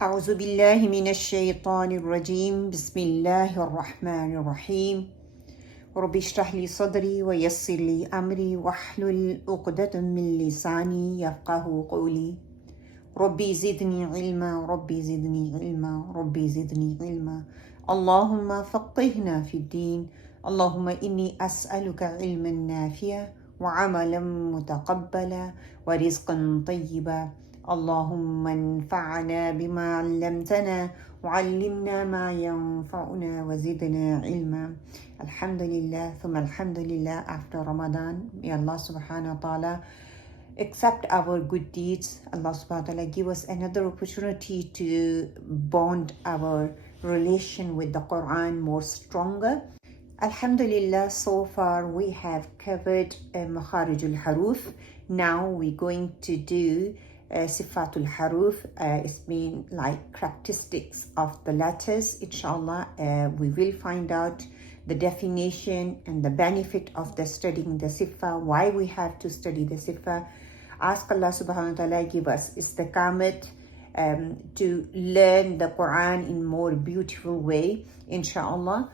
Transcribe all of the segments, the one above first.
أعوذ بالله من الشيطان الرجيم بسم الله الرحمن الرحيم رب اشرح لي صدري ويسر لي أمري واحلل عقدة من لساني يفقه قولي ربي زدني علما ربي زدني علما ربي زدني علما اللهم فقهنا في الدين اللهم إني أسألك علما نافعا وعملا متقبلا ورزقا طيبا اللهم انفعنا بما علمتنا وعلمنا ما ينفعنا وزدنا علما. Alhamdulillah, thumma alhamdulillah. After Ramadan, may Allah subhanahu wa ta'ala accept our good deeds. Allah subhanahu wa ta'ala give us another opportunity to bond our relation with the Quran more stronger. Alhamdulillah, so far we have covered Makharij al-Haroof. Now we're going to do Sifaat al-Haroof. It's been like characteristics of the letters. Inshallah, we will find out the definition and the benefit of the studying the Sifa, why we have to study the Sifa. Ask Allah subhanahu wa ta'ala give us istiqamat to learn the Quran in more beautiful way, inshallah.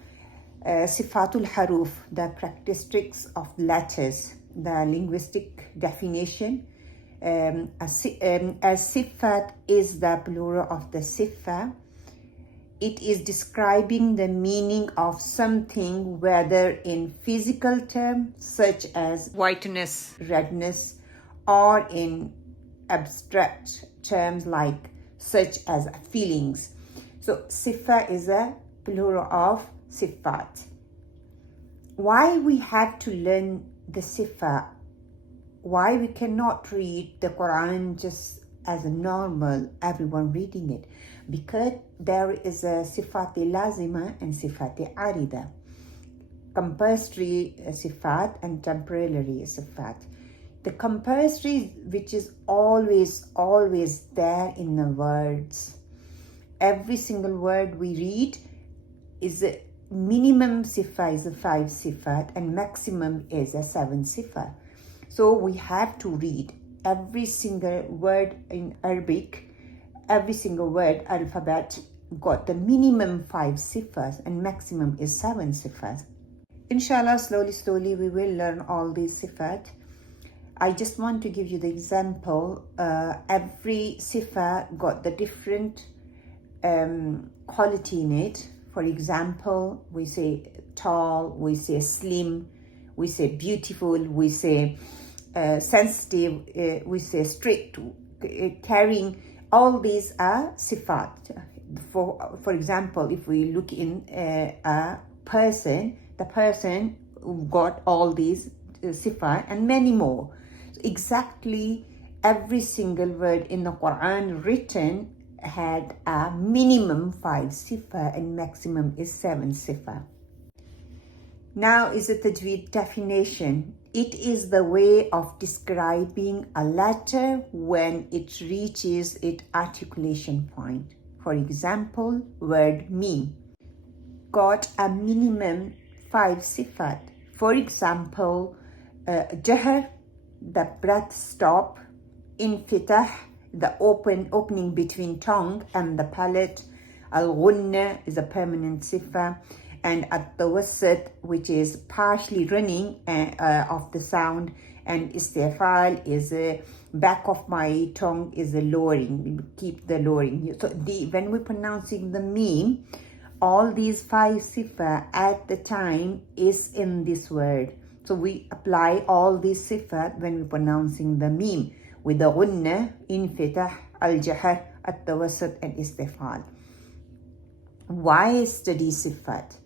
Sifaat al-Haroof, the characteristics of letters, the linguistic definition. As Sifaat is the plural of the Sifa, it is describing the meaning of something, whether in physical terms such as whiteness, redness, or in abstract terms like such as feelings. So Sifa is a plural of Sifaat. Why we have to learn the Sifa? Why we cannot read the Quran just as a normal everyone reading it? Because there is a Sifaat lazima and Sifaat arida, compulsory Sifaat and temporary Sifaat. The compulsory, which is always there in the words. Every single word we read is a minimum Sifa is a 5 Sifaat and maximum is a 7 Sifa. So we have to read every single word in Arabic, every single word alphabet got the minimum 5 sifas and maximum is 7 sifas. Inshallah, slowly we will learn all these sifat. I just want to give you the example. Every sifa got the different quality in it. For example, we say tall, we say slim, we say beautiful, we say sensitive, we say strict, caring. All these are sifat. For example, if we look in a person, the person got all these sifat and many more. So exactly every single word in the Quran written had a minimum 5 sifa and maximum is 7 sifa. Now is the tajweed definition. It is the way of describing a letter when it reaches its articulation point. For example, word me got a minimum 5 sifat. For example, Jahar, the breath stop, infitah, the opening between tongue and the palate, al-ghunna is a permanent sifa, and at-tawassut, which is partially running of the sound, and istifal is a back of my tongue is a lowering, keep the lowering. So when we're pronouncing the meme, all these 5 sifa at the time is in this word. So we apply all these sifa when we're pronouncing the meme with the ghunna, infitah, al-jahar, at-tawassut, and istifal. Why study sifat?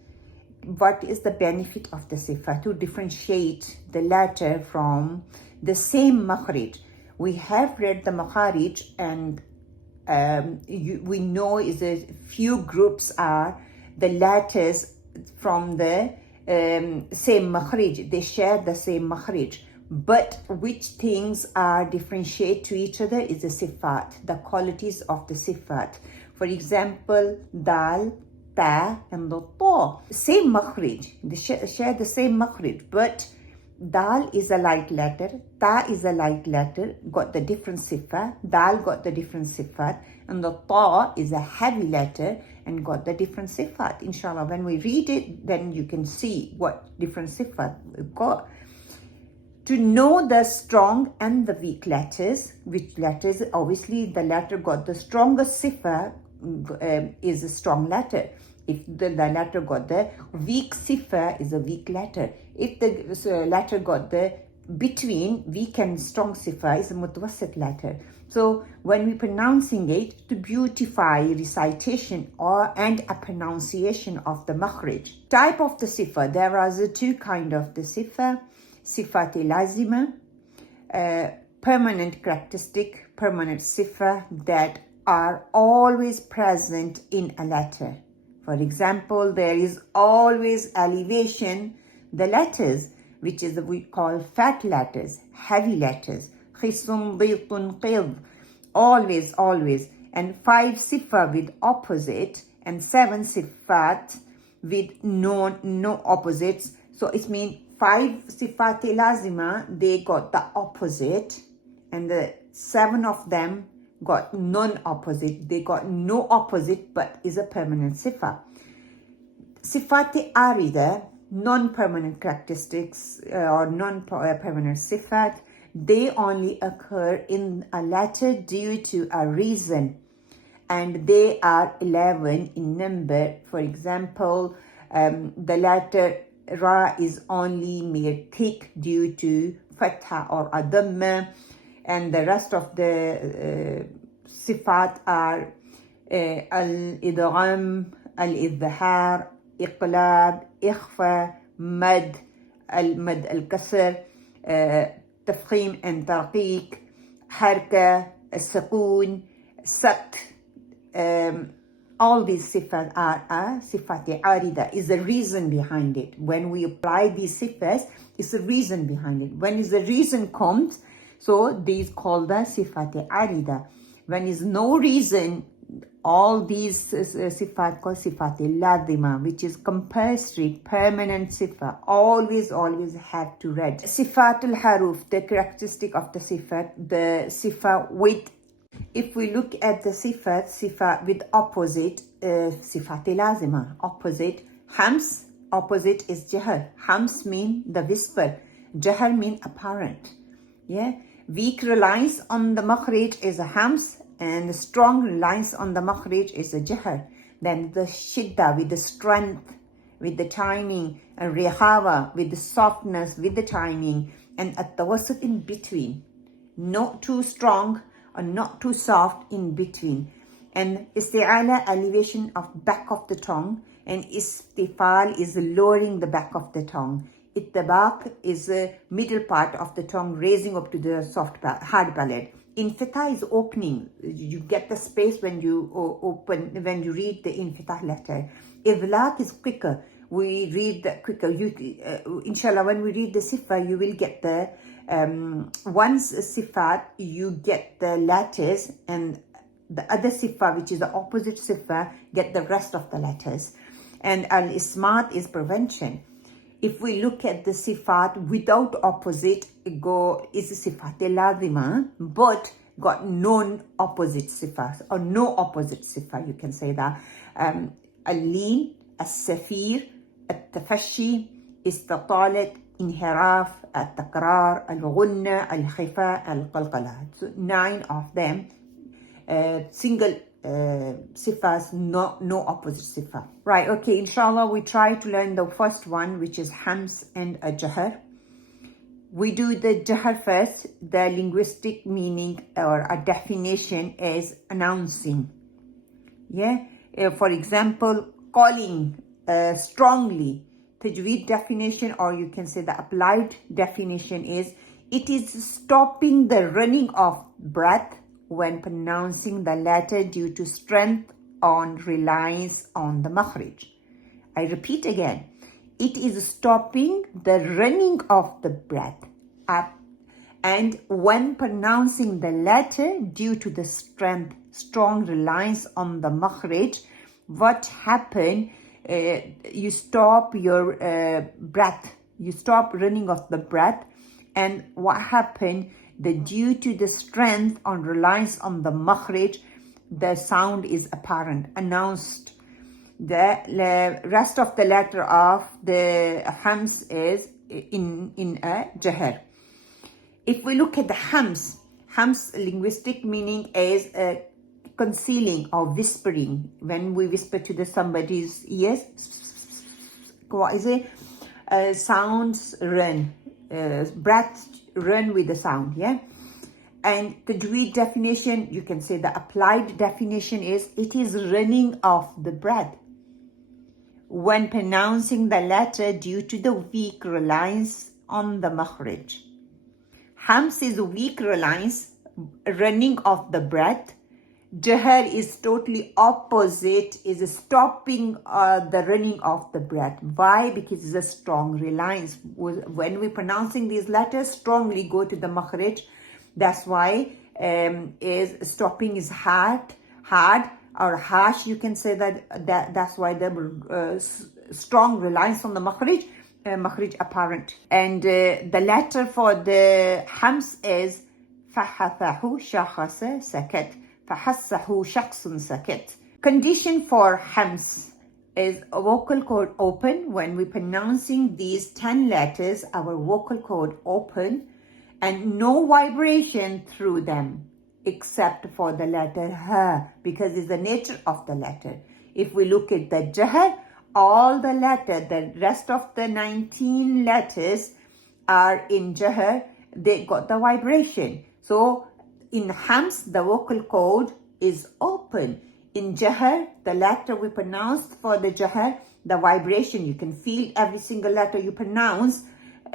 What is the benefit of the sifa? To differentiate the letter from the same makhrij. We have read the makharij and we know is a few groups are the letters from the same makhrij. They share the same makhrij. But which things are differentiate to each other is the sifat, the qualities of the sifat. For example, dal, ta, and the ta. Same makhrij. They share the same makhrij. But dal is a light letter, ta is a light letter, got the different sifat. Dal got the different sifat. and the ta is a heavy letter and got the different sifat. Inshallah, when we read it, then you can see what different sifat we've got. To know the strong and the weak letters, which letters, obviously the letter got the strongest sifa is a strong letter. If the letter got the weak sifa is a weak letter. If the letter got the between weak and strong sifa is a mutawassit letter. So when we're pronouncing it, to beautify recitation and a pronunciation of the makhrij. Type of the sifa, there are the two kind of the sifa. Sifaat lazima, permanent characteristic, permanent sifa that are always present in a letter. For example, there is always elevation, the letters, which is we call fat letters, heavy letters. Khisum, baytun, qid, always, always. And 5 sifa with opposite and 7 sifat with no opposites. So it means 5 sifat lazima, they got the opposite, and the 7 of them got non-opposite. They got no opposite, but is a permanent sifa. Sifat arida, non-permanent characteristics or non-permanent sifat, they only occur in a letter due to a reason, and they are 11 in number. For example, the letter Ra is only made thick due to fatha or adamma, and the rest of the sifat are al-idgham, al-izhar, iqlab, ikhfa, mad, al-mad al-kasr, tafkhim and tarqiq, harka, al-sukun, sakt. All these sifat are sifat arida. Is a reason behind it. When we apply these sifats, it's a reason behind it. When is the reason comes, so these called the sifat arida. When is no reason, all these sifat called sifat ladima, which is compulsory, permanent sifa. Always have to read. Sifat al-haroof, the characteristic of the sifa with. If we look at the sifa with opposite, sifat lazima, opposite, hams, opposite is jahar. Hams mean the whisper, jahar mean apparent. Yeah, weak reliance on the makhrij is a hams, and strong reliance on the makhrij is a jahar. Then the shidda with the strength, with the timing, and rihawa with the softness, with the timing, and at-tawassut in between, not too strong or not too soft, in between. And isti'ala, elevation of back of the tongue, and istifal is lowering the back of the tongue. Ittabaq is the middle part of the tongue, raising up to the hard palate. Infitah is opening. You get the space when you open, when you read the infitah letter. Idlaq is quicker. We read the quicker. Inshallah, when we read the sifa, you will get the once sifat, you get the letters, and the other sifa, which is the opposite sifa, get the rest of the letters. And al-ismat is prevention. If we look at the sifat without opposite, is sifat lazima, but got non-opposite sifas, or no opposite sifa, you can say that. Al-lin, al-safir, al-tafashi, istatalat, inhiraf, al-takrar, al-ghunna, al-khifa, al-qalqala. So 9 of them, single sifas, no opposite sifa. Right, okay, inshallah, we try to learn the first one, which is hams and a jahar. We do the jahar first. The linguistic meaning or a definition is announcing. Yeah, for example, calling strongly. Tajweed definition, or you can say the applied definition, is it is stopping the running of breath when pronouncing the letter due to strength on reliance on the makhrij. I repeat again, it is stopping the running of the breath up, and when pronouncing the letter due to the strong reliance on the makhrij, what happened? You stop your breath, you stop running of the breath, and what happened? Due to the strength on reliance on the makhrij, the sound is apparent, announced. The rest of the letter of the hams is in a jahar. If we look at the hams linguistic meaning is concealing or whispering. When we whisper to somebody's ears, what is it? Sounds run, breath run with the sound, yeah? And the Tajweed definition, you can say the applied definition is, it is running of the breath when pronouncing the letter due to the weak reliance on the makhraj. Hams is weak reliance, running of the breath. Jahar is totally opposite, is stopping the running of the breath. Why? Because it's a strong reliance. When we're pronouncing these letters, strongly go to the makhraj. That's why is stopping is hard or harsh. You can say that's why the strong reliance on the makhraj apparent. And the letter for the hams is فحثه شخص سكت. فحثه شخص سكت. Condition for hams is a vocal cord open. When we're pronouncing these 10 letters, our vocal cord open and no vibration through them except for the letter ha, because it's the nature of the letter. If we look at the jahar, all the letters, the rest of the 19 letters are in jahar, they got the vibration. So in hams, the vocal cord is open. In jahar, the letter we pronounced for the jahar, the vibration, you can feel every single letter you pronounce,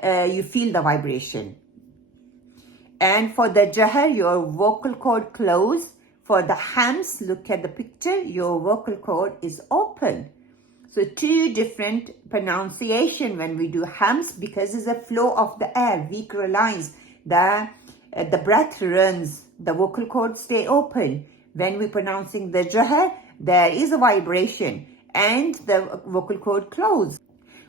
you feel the vibration. And for the jahar, your vocal cord closed. For the hams, look at the picture, your vocal cord is open. So two different pronunciation when we do hams, because it's a flow of the air, weak reliance. The breath runs, the vocal cord stay open. When we're pronouncing the jahar, there is a vibration and the vocal cord closed.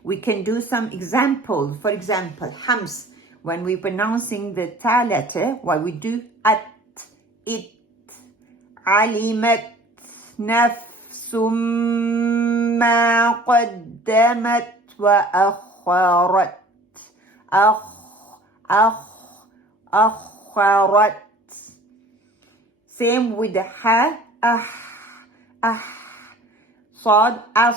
We can do some examples. For example, hams. When we're pronouncing the ta letter, what we do, at, it, alimat, nafsum ma qaddamat wa akharat. Akharat. Same with the ha, صاد, as.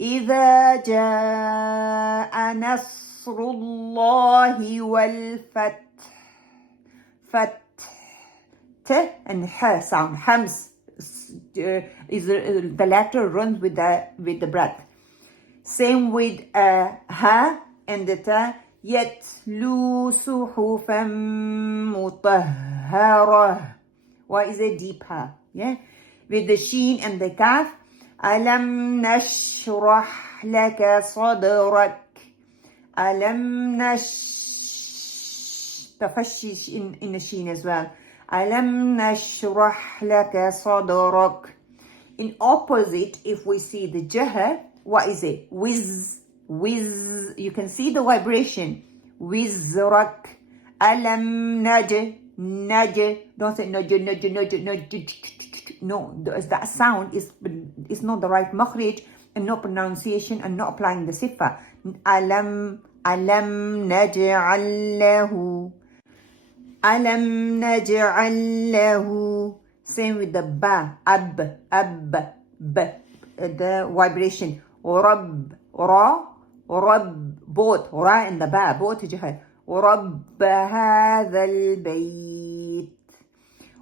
إذا جاء نصر الله والفتح. T and ha sound. Hams is the letter runs with the breath. Same with ha and the ta. يتلو صحفا مطهرة. Why is it deep ha? Yeah. With the sheen and the kaf. ألم نشرح لك صدرك. ألم تفشي in the sheen as well. ألم نشرح لك صدرك. In opposite, if we see the jahar, what is it? Whiz. You can see the vibration. Wizrak. Alam naj. Don't say naj. No, that sound is not the right makhraj and no pronunciation and not applying the sifa. Alam naj'al lahu. Alam naj'al lahu. Same with the ba. Ab. The vibration. Rabb. رب both را and the ba both جهر رب هذا البيت.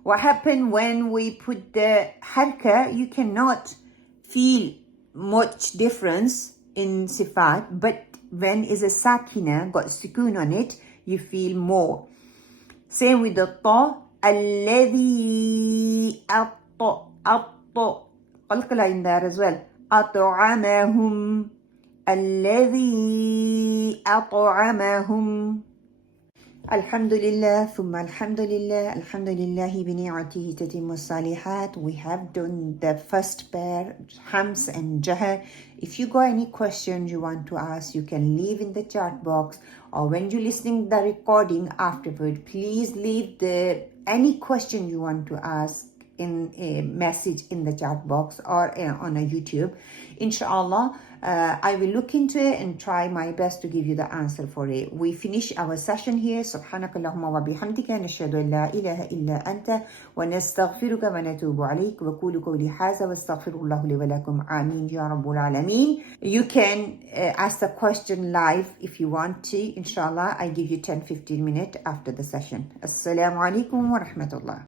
What happened when we put the harka? You cannot feel much difference in Sifaat, but when is a sakina got sukoon on it, you feel more. Same with the ta. الذي qalqala in there as well. أطعمهم. الذي أطعمهم. الحمد لله ثم الحمد لله الحمد لله بنعمته تتم الصالحات. We have done the first pair, hams and jahar. If you got any questions you want to ask, you can leave in the chat box, or when you're listening the recording afterward, please leave the any question you want to ask in a message in the chat box or on a YouTube. Inshallah, I will look into it and try my best to give you the answer for it. We finish our session here. سبحانك اللهم وبحمدك نشهد أن لا إله إلا أنت ونستغفرك ونتوب عليك وقولوا قولي هذا واستغفر الله لي ولكم آمين يا رب العالمين. You can ask the question live if you want to. Inshallah, I give you 10-15 minutes after the session. Assalamu alaikum wa rahmatullah.